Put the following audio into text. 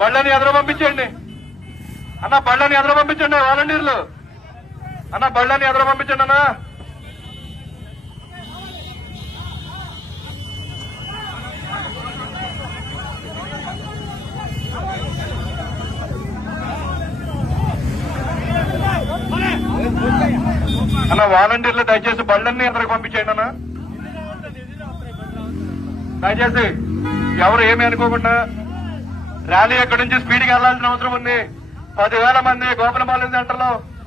బళ్ళని ఎదురు పంపించండి. అన్న బళ్ళని ఎదురు పంపించండి వాలంటీర్లు. అన్న బళ్ళని ఎదురు పంపించండి అన్న. అన్న వాలంటీర్లు దయచేసి బళ్ళన్ని ఎదురు పంపించండి అన్న. దయచేసి ఎవరు ఏమి అనుకోకుండా ర్యాలీ ఎక్కడి నుంచి స్పీడ్కి వెళ్ళాల్సిన అవసరం ఉంది. పదివేల మంది గోపనపాలెం సెంటర్లో